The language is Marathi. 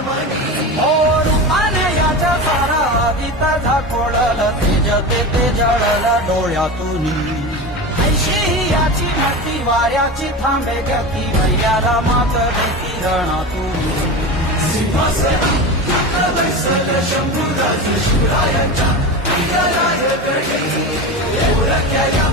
रूपाने याच्या सारा आदिता झाकोळल तेज ते जळल डोळ्यातून ऐशी याची मती वाऱ्याची थांबे गती वैयाला मात भीती रणातून सिंहासन शंभूराज शिवरायांच्या ओळख्या या